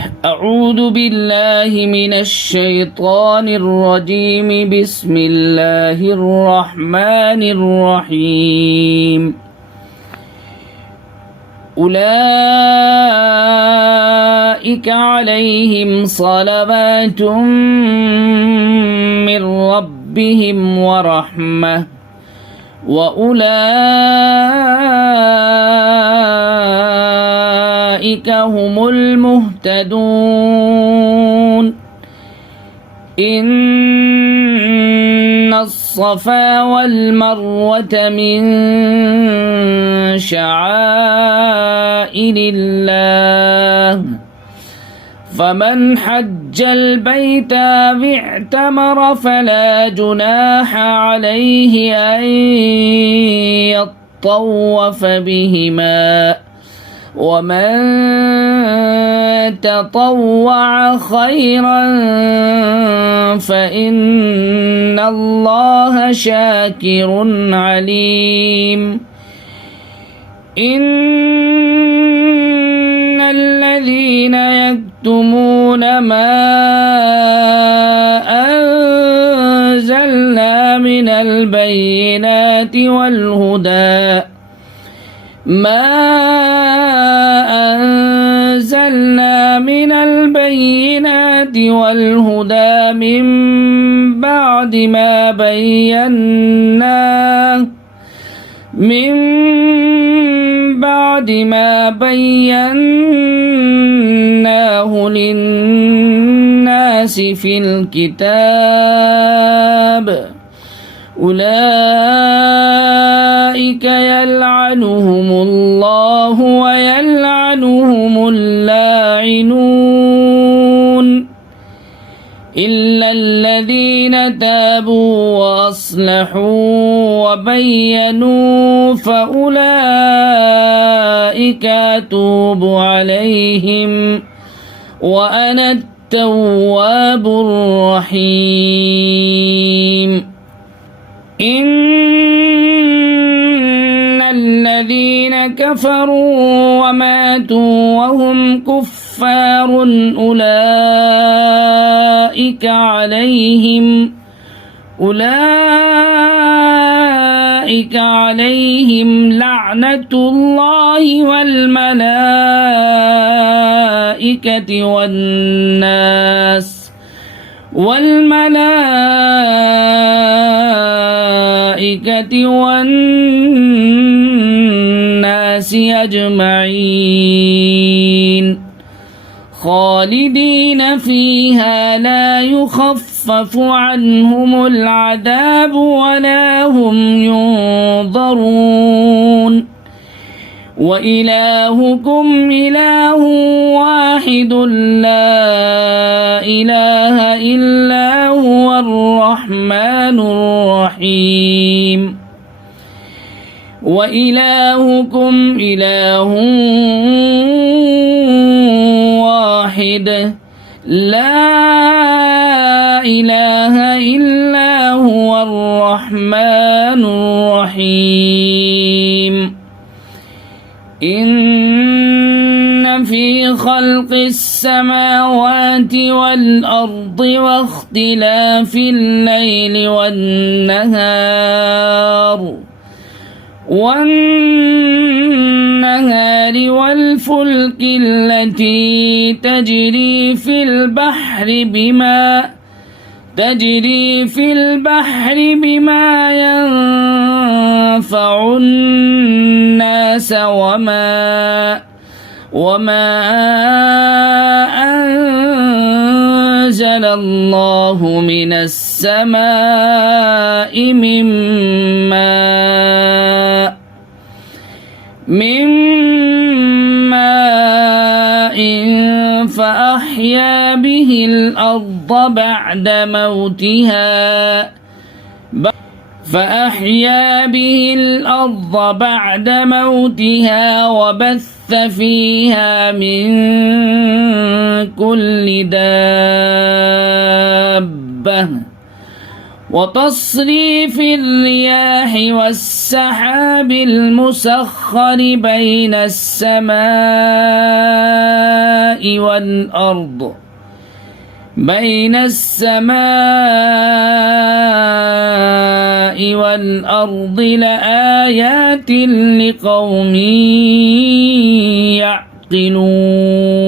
أعوذ بالله من الشيطان الرجيم. بسم الله الرحمن الرحيم. أولئك عليهم صلوات من ربهم ورحمة وأولئك هم المهتدون. إن الصفا والمروة من شعائر الله، فمن حج البيت أو اعتمر فلا جناح عليه أن يطوف بهما، ومن تطوع خيرا فإن الله شاكر عليم. إن الذين يكتمون ما أنزلنا من البينات والهدى من بعد ما بيناه للناس في الكتاب، أولئك يلعنهم الله ويلعنهم اللاعنون، إلا الذين تابوا وأصلحوا وبينوا فأولئك أتوب عليهم وأنا التواب الرحيم. إن الذين كفروا وماتوا وهم كفار أولئك عليهم لعنة الله والملائكة والناس أجمعين، خالدين فيها لا يخفف عنهم العذاب ولا هم ينظرون. وإلهكم إله واحد لا إله إلا هو الرحمن الرحيم. وإلهكم إله واحد لا إله إلا هو الرحمن الرحيم. إن في خلق السماوات والأرض واختلاف الليل والنهار والفلك التي تجري في البحر بما ينفع الناس وما أنزل الله من السماء من ماء فأحيا به الأرض بعد موتها وبث فيها من كل دابة وتصريف الرياح السحاب المسخر بين السماء والأرض لآيات لقوم يعقلون